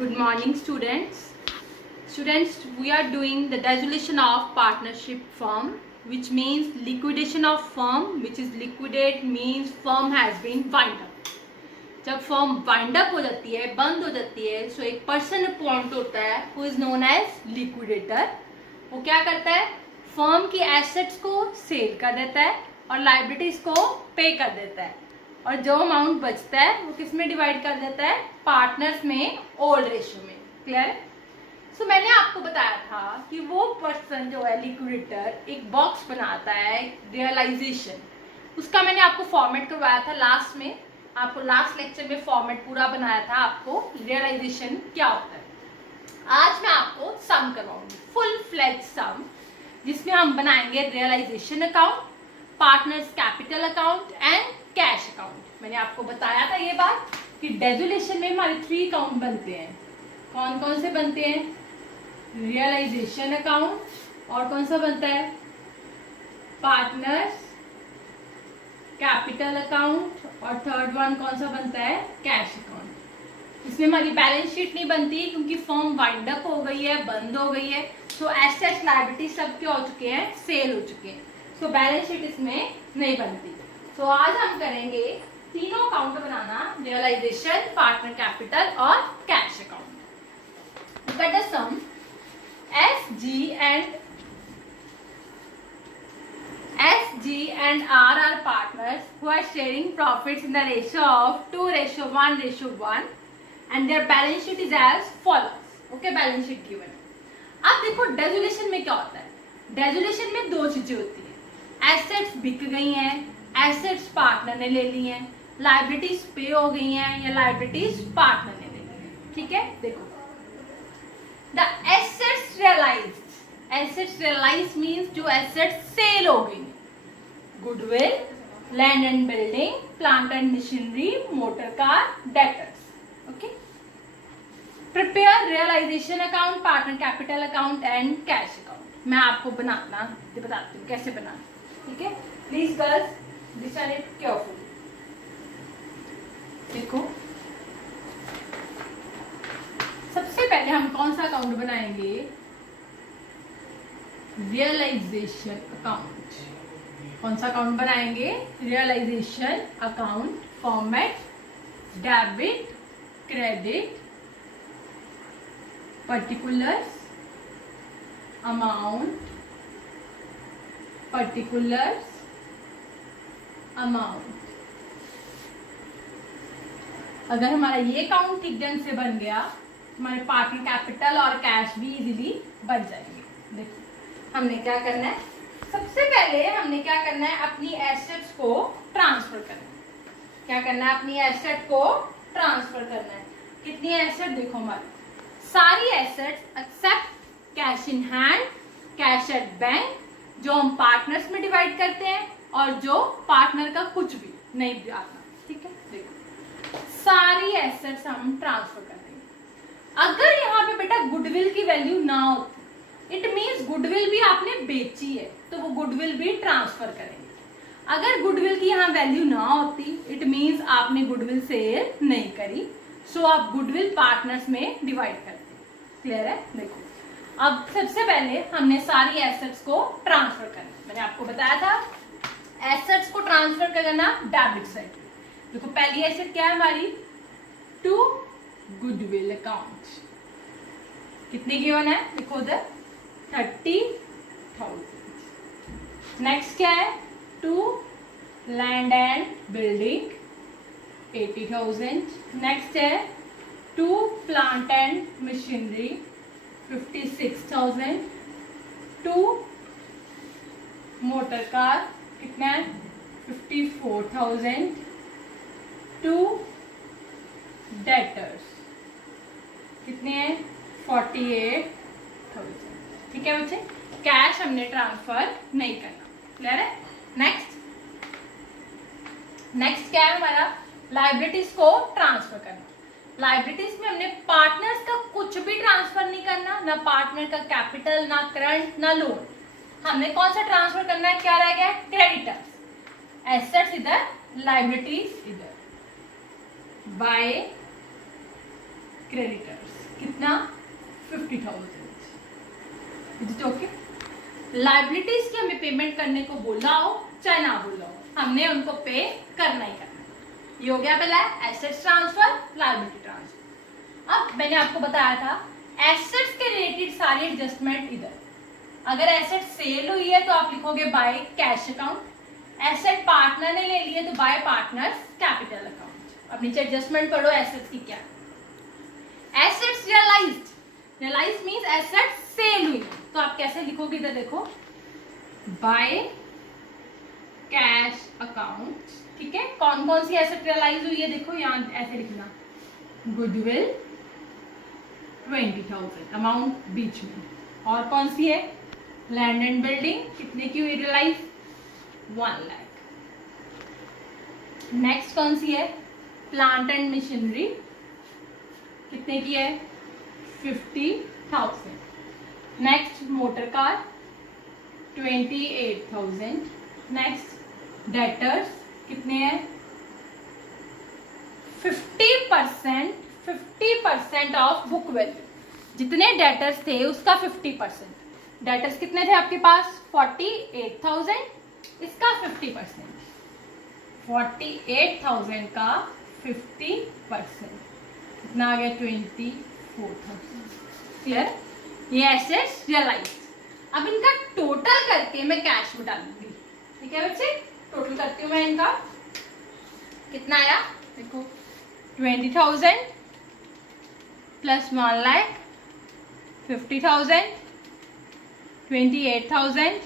Good morning, students. Students, we are doing the dissolution of partnership firm, which means liquidation of firm, which is liquidate means firm has been wind up. जब firm wind up हो जाती है, बंद हो जाती है, सो एक person appoint होता है who is known as liquidator. वो क्या करता है, फर्म की एसेट्स को सेल कर देता है और लाइबिलिटीज को पे कर देता है, और जो अमाउंट बचता है वो किस में डिवाइड कर देता है, पार्टनर्स में ओल्ड रेशियो में. क्लियर है? सो मैंने आपको बताया था कि वो पर्सन जो है लिक्विडेटर एक बॉक्स बनाता है रियलाइजेशन. उसका मैंने आपको फॉर्मेट करवाया था लास्ट में, आपको लास्ट लेक्चर में फॉर्मेट पूरा बनाया था आपको रियलाइजेशन क्या होता है. आज मैं आपको सम करवाऊंगी, फुल फ्लेज सम, जिसमें हम बनाएंगे realisation account, partners capital account and cash account. मैंने आपको बताया था ये बात कि डेजुलेशन में हमारे 3 अकाउंट बनते हैं. कौन कौन से बनते हैं? रियलाइजेशन अकाउंट, और कौन सा बनता है, पार्टनर्स कैपिटल अकाउंट, और थर्ड वन कौन सा बनता है, कैश अकाउंट. इसमें हमारी बैलेंस शीट नहीं बनती क्योंकि फर्म वाइंड अप हो गई है, बंद हो गई है. सो एसेट्स लायबिलिटी सब क्या हो चुके हैं, सेल हो चुके हैं. सो बैलेंस शीट इसमें नहीं बनती. सो आज हम करेंगे तीनों अकाउंट बनाना, रियलाइजेशन, पार्टनर कैपिटल और cash account. Look at the sum. SG and R are partners who are sharing profits in the ratio of 2:1:1 and their balance sheet is as follows. Okay, balance sheet given. अब देखो डेजुलेशन में क्या होता है. डेजुलेशन में 2 चीजें होती है. एसेट्स बिक गई हैं, एसेट्स पार्टनर ने ले ली हैं, लाइबिलिटीज पे हो गई हैं या लाइबिलिटीज पार्टनर ने ले ली हैं. ठीक है, देखो the assets realised. Assets realise means जो एसेट्स सेल हो गई, goodwill, land and building, plant and machinery, motor car, debtors. Okay, prepare realisation account, partner capital account and cash account. मैं आपको बनाना बताती हूँ कैसे बनाना. ठीक है, please girls listen it carefully. देखो सबसे पहले हम कौन सा अकाउंट बनाएंगे, रियलाइजेशन अकाउंट. कौन सा अकाउंट बनाएंगे, realisation account. Format debit, credit, particulars, amount, particulars, amount. अगर हमारा ये अकाउंट ठीक ढंग से बन गया, हमारे पार्टनर कैपिटल और कैश भी इजीली बन जाएंगे. देखिए हमने क्या करना है, सबसे पहले हमने क्या करना है, अपनी एसेट्स को ट्रांसफर करना है. क्या करना है, अपनी एसेट को ट्रांसफर करना है. कितनी एसेट, देखो हमारी सारी assets except cash in hand, cash at bank, जो हम पार्टनर्स में डिवाइड करते हैं और जो पार्टनर का कुछ भी नहीं आता. ठीक है, देखो सारी एसेट्स हम ट्रांसफर कर देंगे. अगर यहाँ पे बेटा गुडविल की वैल्यू ना होती, इट मीन्स गुडविल भी आपने बेची है, तो वो गुडविल भी ट्रांसफर करेंगे. अगर गुडविल की यहाँ वैल्यू ना होती, इट मीन्स आपने गुडविल सेल नहीं करी, सो आप गुडविल पार्टनर्स में डिवाइड करते. क्लियर है? देखो अब सबसे पहले हमने सारी एसेट्स को ट्रांसफर करना. मैंने आपको बताया था एसेट्स को ट्रांसफर करना डेबिट साइड. देखो पहली एसेट क्या है हमारी, टू गुडविल अकाउंट. कितनी गिवन है, देखो उधर 30,000. नेक्स्ट क्या है, to land and building 80,000. Next है to plant and machinery 56,000. To motor car कितना है, 54,000. टू डेटर्स कितने हैं, 48,000. ठीक है बच्चे, कैश हमने ट्रांसफर नहीं करना. क्लियर है? नेक्स्ट क्या है हमारा, लाइबिलिटीज को ट्रांसफर करना. लाइबिलिटीज में हमने पार्टनर्स का कुछ भी ट्रांसफर नहीं करना, ना पार्टनर का कैपिटल, ना करंट, ना लोन. हमने कौन सा ट्रांसफर करना है, क्या रह गया, क्रेडिटर्स. एसेट्स इधर, लाइबिलिटीज इधर, बाय क्रेडिटर्स. कितना 50,000। Is it okay? लाइबिलिटीज की हमें पेमेंट करने को बोला हो चाहे ना बोला हो, हमने उनको पे करना ही करना। ये हो गया पहला एसेट्स ट्रांसफर, लाइबिलिटी ट्रांसफर। अब मैंने आपको बताया था एसेट्स के रिलेटेड सारी एडजस्टमेंट इधर। अगर एसेट सेल हुई है तो आप लिखोगे by cash account, asset partner ने ले ली है तो बाय पार्टनर्स कैपिटल अकाउंट। अब नीचे एडजस्टमेंट पढ़ो एसेट्स की क्या। Assets realised, realised means asset sale हुई, तो आप कैसे लिखोगे इधर देखो, बाय कैश अकाउंट। ठीक है, कौन कौन सी एसेट रियलाइज हुई है देखो यहाँ ऐसे लिखना, गुडविल 20,000 अमाउंट बीच में, और कौन सी है लैंड एंड बिल्डिंग कितने की हुई रियलाइज 1 लाख। नेक्स्ट कौन सी है प्लांट एंड मशीनरी कितने की है 50,000। Next motor car 28,000। Next debtors कितने हैं 50% ऑफ बुक वैल्यू, जितने डेटर्स थे उसका 50%। डेटर्स कितने थे आपके पास 48,000, इसका 50%, 48,000 का 50% कितना आ गया 24,000। क्लियर? ये एसेट्स रियलाइज। अब इनका टोटल करके मैं कैश में डालूंगी। ठीक है बच्चे, टोटल करती हूँ मैं इनका, कितना आया देखो 20,000 प्लस 1 लाख 50,000 28,000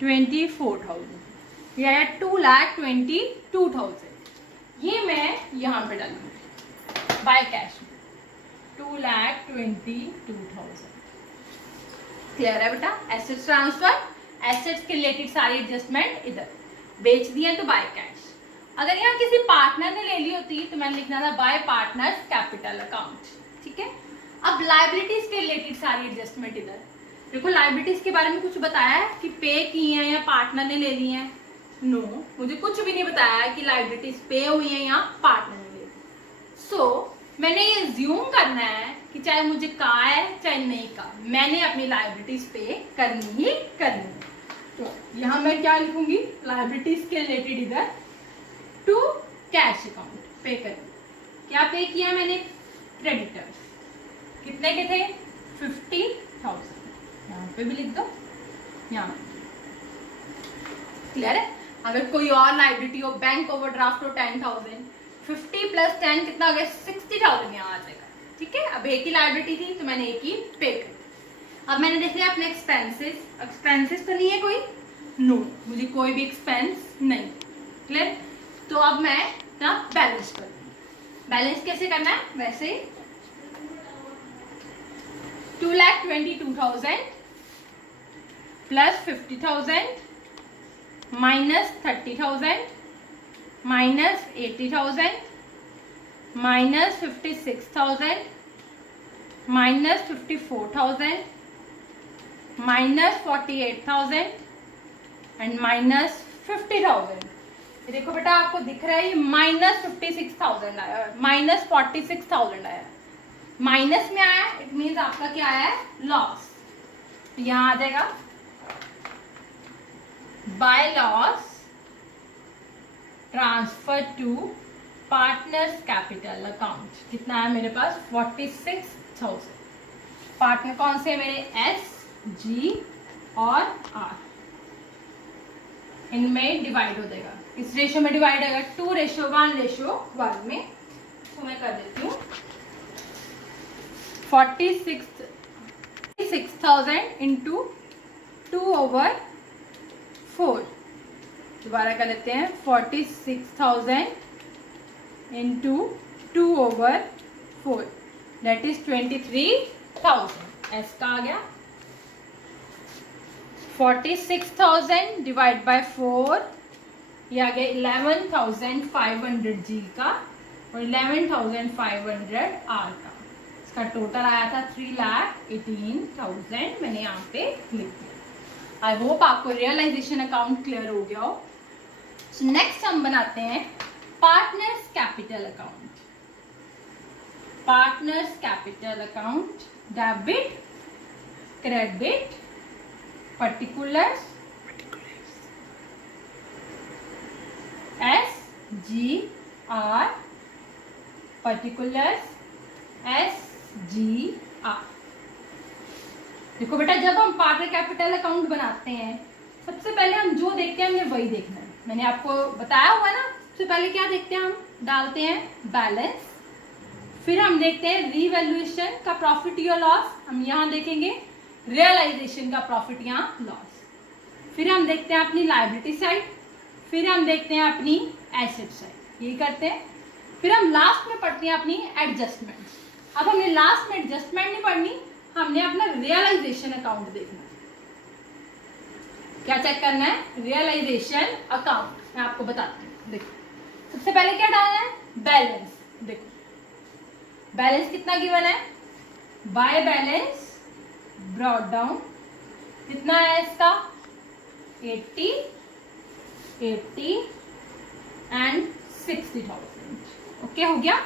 24,000, ये आया 2,22,000। ये मैं यहाँ पे डालूंगी बाय कैश में 2,22,000। क्लियर है बेटा? एसेट्स ट्रांसफर, एसेट्स के रिलेटेड सारी एडजस्टमेंट इधर, बेच दिया तो बाय कैश। अगर यहाँ किसी पार्टनर ने ले ली होती तो मैंने लिखना था बाय पार्टनर्स कैपिटल अकाउंट। ठीक है, अब लाइबिलिटीज के रिलेटेड सारी एडजस्टमेंट इधर देखो। लाइबिलिटीज के बारे में कुछ बताया है कि पे की है या पार्टनर ने ले ली है? नो, मुझे कुछ भी नहीं बताया है कि लाइबिलिटीज पे हुई है या पार्टनर ने ले ली। सो मैंने ये ज्यूम करना है कि चाहे मुझे कहा है चाहे नहीं कहा, मैंने अपनी लाइबिलिटीज पे करनी ही करनी है। तो यहाँ मैं क्या लिखूंगी लाइबिलिटीज के रिलेटेड इधर टू कैश अकाउंट पे करें। क्या पे किया मैंने क्रेडिटर्स कितने के थे 50,000, यहाँ पे भी लिख दो यहाँ। क्लियर है? अगर कोई और लाइबिलिटी हो बैंक ओवरड्राफ्ट हो 10,000, 50 प्लस 10 कितना हो गया 60,000 यहाँ आ जाएगा। ठीक है, अब एक ही लाइबिलिटी थी तो मैंने एक ही पे कर। अब मैंने देख लिया अपने एक्सपेंसेस, एक्सपेंसेस तो नहीं है कोई, नो मुझे कोई भी एक्सपेंस नहीं। क्लियर? तो अब मैं ना बैलेंस कर दूंगी। बैलेंस कैसे करना है वैसे ही 2,22,000 plus 50,000 minus 30,000 minus 80,000 minus 56,000 minus 54,000 minus 48,000 and minus 50,000। ये देखो बेटा आपको दिख रहा है ये माइनस 56,000 आया, माइनस 46,000 आया। माइनस में आया इट मीन्स आपका क्या आया है लॉस। तो यहां आ जाएगा by loss transfer to partners capital account. कितना है मेरे पास 46,000। पार्टनर कौन से मेरे एस जी और आर, इनमें डिवाइड हो जाएगा। किस रेशियो में डिवाइड होगा 2:1:1 में। तो मैं कर देती हूँ 46,000 इंटू 2/4। दोबारा कर लेते हैं 46,000 इंटू 2/4 दैट इज 23,000। एस का आ गया 46,000 डिवाइड बाय 4, ये आ गया 11,500 जी का और 11,500 आर का। इसका टोटल आया था 3,18,000। मैंने यहाँ पे लिख दिया। आई होप आपको रियलाइजेशन अकाउंट क्लियर हो गया हो। सो नेक्स्ट हम बनाते हैं partners capital account. Partners capital account, debit, credit, particulars, SGR, particulars, SGR। देखो बेटा, जब हम पार्टनर कैपिटल अकाउंट बनाते हैं, सबसे पहले हम जो देखते हैं हमें वही देखना है। मैंने आपको बताया हुआ ना, सबसे पहले क्या देखते हैं, हम डालते हैं बैलेंस, फिर हम देखते हैं रीवैल्यूएशन का प्रॉफिट या लॉस, हम यहाँ देखेंगे रियलाइजेशन का प्रॉफिट या लॉस, फिर हम देखते हैं अपनी लायबिलिटी साइड, फिर हम देखते हैं अपनी एसेट साइड, ये करते हैं। फिर हम लास्ट में पढ़ते हैं अपनी एडजस्टमेंट्स। अब हमने लास्ट में एडजस्टमेंट नहीं पढ़नी, हमने अपना रियलाइजेशन अकाउंट देखना है। क्या चेक करना है? Realisation account. मैं आपको बताती हूँ। देखो, सबसे पहले क्या डालना है? बैलेंस। देखो, बैलेंस कितना गिवन है? बाय बैलेंस ब्रॉट डाउन कितना है इसका? 80 एंड 60,000। ओके, हो गया।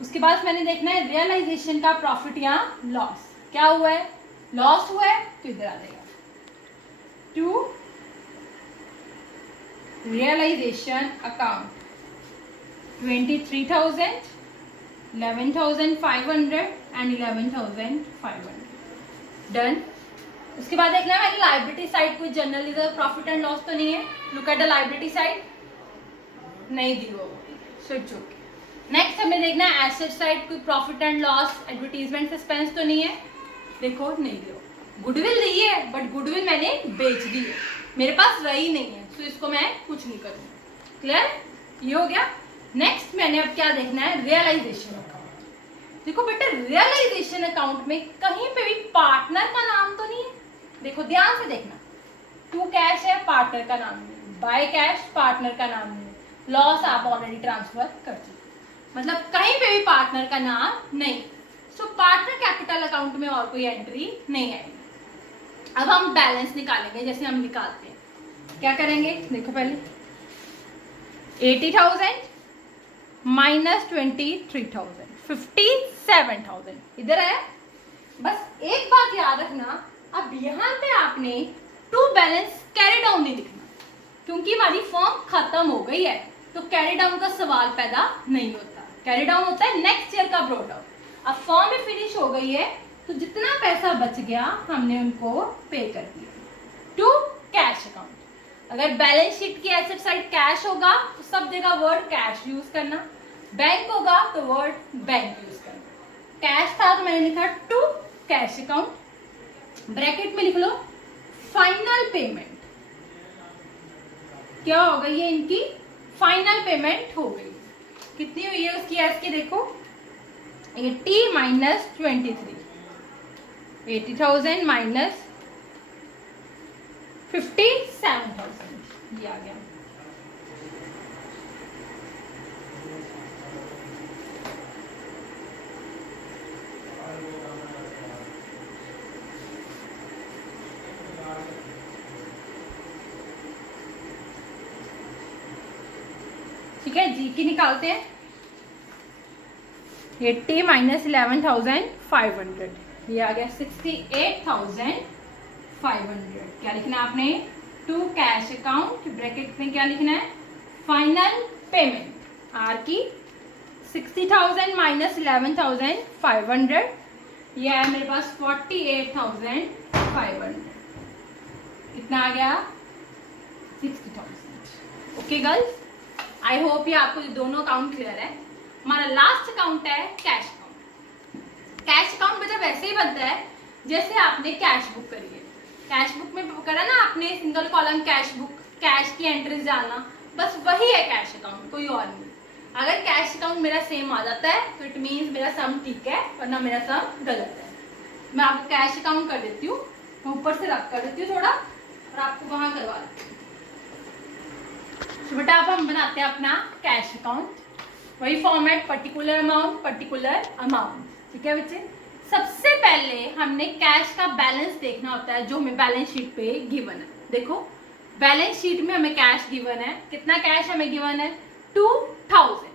उसके बाद मैंने देखना है रियलाइजेशन का प्रॉफिट या लॉस। क्या हुआ है? लॉस हुआ है तो इधर आ जाएगा to realisation account 23,000, 11,500 and 11,500। Done. उसके बाद देखना है मैंने लाइबिलिटी साइड कोई general reserve profit and loss तो नहीं है। Look at the liability side, नहीं दी हो, स्विच ओके। नेक्स्ट हमें देखना है एसेट साइड कोई profit and loss, advertisement, suspense तो नहीं है। देखो, नहीं दी हो। गुडविल दी है, बट गुडविल मैंने बेच दी है, मेरे पास रही नहीं है, तो इसको मैं कुछ नहीं करूंगी। क्लियर? ये हो गया। नेक्स्ट मैंने अब क्या देखना है? Realisation account. देखो बेटा, रियलाइजेशन अकाउंट में कहीं पे भी पार्टनर का नाम तो नहीं है। देखो, ध्यान से देखना, टू कैश है, पार्टनर का नाम नहीं, बाय कैश पार्टनर का नाम नहीं, लॉस आप ऑलरेडी ट्रांसफर कर चुके, मतलब कहीं पे भी पार्टनर का नाम नहीं। सो पार्टनर कैपिटल अकाउंट में और कोई एंट्री नहीं आएगी। अब हम बैलेंस निकालेंगे, जैसे हम निकालते हैं। क्या करेंगे? देखो, पहले 80,000 माइनस 23,000, 57,000 इधर है। बस एक बात याद रखना, अब यहाँ पे आपने टू बैलेंस कैरी डाउन नहीं लिखना, क्योंकि हमारी फॉर्म खत्म हो गई है, तो कैरी डाउन का सवाल पैदा नहीं होता। कैरी डाउन होता है नेक्स्ट ईयर का ब्रॉट डाउन। अब फॉर्म भी फिनिश हो गई है, तो जितना पैसा बच गया हमने उनको पे कर दिया टू कैश अकाउंट। अगर बैलेंस शीट की एसेट साइड कैश होगा तो सब जगह वर्ड कैश यूज करना, बैंक होगा तो वर्ड बैंक यूज करना। कैश था तो मैंने लिखा टू कैश अकाउंट, ब्रैकेट में लिख लो फाइनल पेमेंट। क्या हो गई है? इनकी फाइनल पेमेंट हो गई। कितनी हुई है उसकी? एस की देखो, 80 माइनस 23, 80,000 माइनस 57,000, ये आ गया। ठीक है, जी की निकालते हैं। 80 माइनस 11,500, ये आ गया 68,500। क्या लिखना है आपने? टू कैश अकाउंट, ब्रैकेट में क्या लिखना है? फाइनल पेमेंट आर की 60,000 माइनस 11,500, ये है मेरे पास 48,500। कितना आ गया? 60,000। ओके गर्ल्स, आई होप ये आपको ये दोनों अकाउंट क्लियर है। हमारा लास्ट अकाउंट है कैश अकाउंट। कैश अकाउंट बेटा वैसे ही बनता है जैसे आपने कैश बुक करी है। कैश बुक में करा ना आपने, single column cash book, cash की एंट्रीज डालना, बस वही है कैश अकाउंट, कोई और नहीं। अगर कैश अकाउंट मेरा सेम आ जाता है तो इट मीन्स मेरा सम ठीक है, वरना मेरा सम गलत है। मैं आपको कैश अकाउंट कर देती हूँ, मैं ऊपर से रख कर देती हूँ थोड़ा, और आपको वहां करवा देती हूँ। तो बेटा अब हम बनाते हैं अपना कैश अकाउंट, वही format, particular amount, particular amount. ठीक है बच्चे, सबसे पहले हमने कैश का बैलेंस देखना होता है जो हमें बैलेंस शीट पे गिवन है। देखो, बैलेंस शीट में हमें कैश गिवन है, कितना कैश हमें गिवन है? 2,000,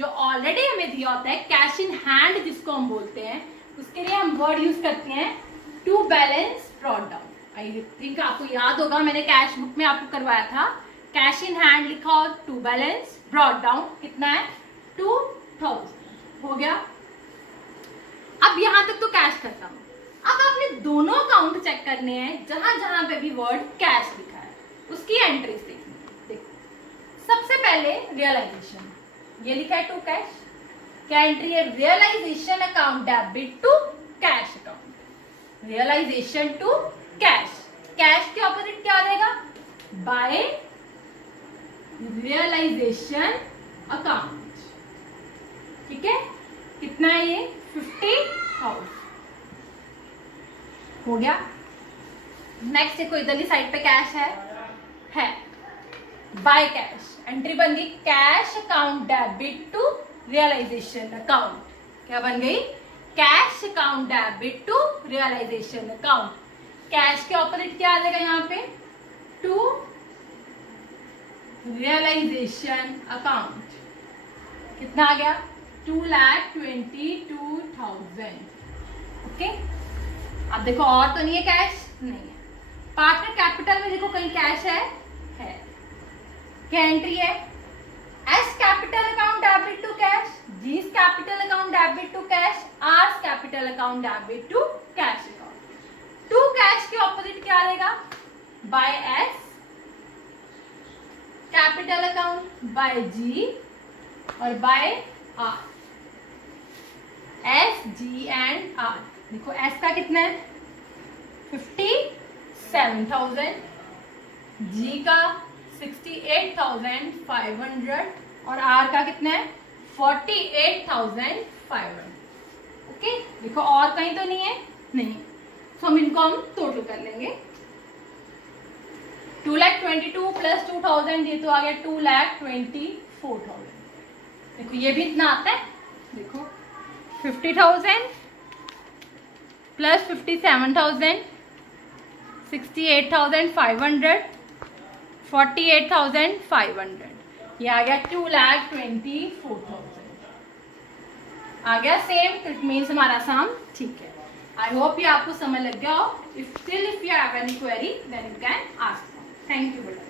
जो ऑलरेडी हमें दिया होता है कैश इन हैंड जिसको हम बोलते हैं, उसके लिए हम वर्ड यूज करते हैं to balance brought down. I think आपको याद होगा, मैंने कैश बुक में आपको करवाया था, कैश इन हैंड लिखा और टू बैलेंस ब्रॉट डाउन कितना है 2000 हो गया। अब यहां तक तो कैश करता हूं। अब आपने दोनों अकाउंट चेक करने हैं, जहां जहां पे भी वर्ड कैश लिखा है उसकी एंट्रीज देखनी है। देखो सबसे पहले रियलाइजेशन, ये लिखा है टू कैश, क्या एंट्री है realisation account debit to cash account, realisation to cash. Cash के ऑपोजिट क्या रहेगा बाय रियलाइजेशन अकाउंट। ठीक है, कितना है ये 50,000 हो गया। नेक्स्ट देखो इधरली साइड पे कैश है बाय कैश, एंट्री बन गई cash account debit to realisation account. क्या बन गई cash account debit to realisation account. Cash के ऑपोजिट क्या आ जाएगा यहाँ पे टू रियलाइजेशन अकाउंट। कितना आ गया 2,22,000। ओके, अब देखो और तो नहीं है कैश, नहीं है। पार्टनर कैपिटल में देखो कहीं कैश है क्या एंट्री है S capital account debit to cash, G's capital account debit to cash, R's capital account debit to cash account. To cash के ऑपोजिट क्या रहेगा by S capital account, by G और by R, S G and R. देखो S का कितना है 57,000, जी का 68,500 और आर का कितना है 48,500। ओके, देखो और कहीं तो नहीं है, नहीं, तो हम इनको हम टोटल कर लेंगे। 2,22,000 प्लस 2,000 ये तो आ गया 2,24,000। देखो ये भी इतना आता है, देखो 50,000 प्लस 57,000 68,500 48,500, ये आ गया 2,24,000 आ गया सेम। इट मीन्स हमारा सम ठीक है। आई होप ये आपको समझ लग गया हो। If you have any query then you can ask. Thank you बेटा।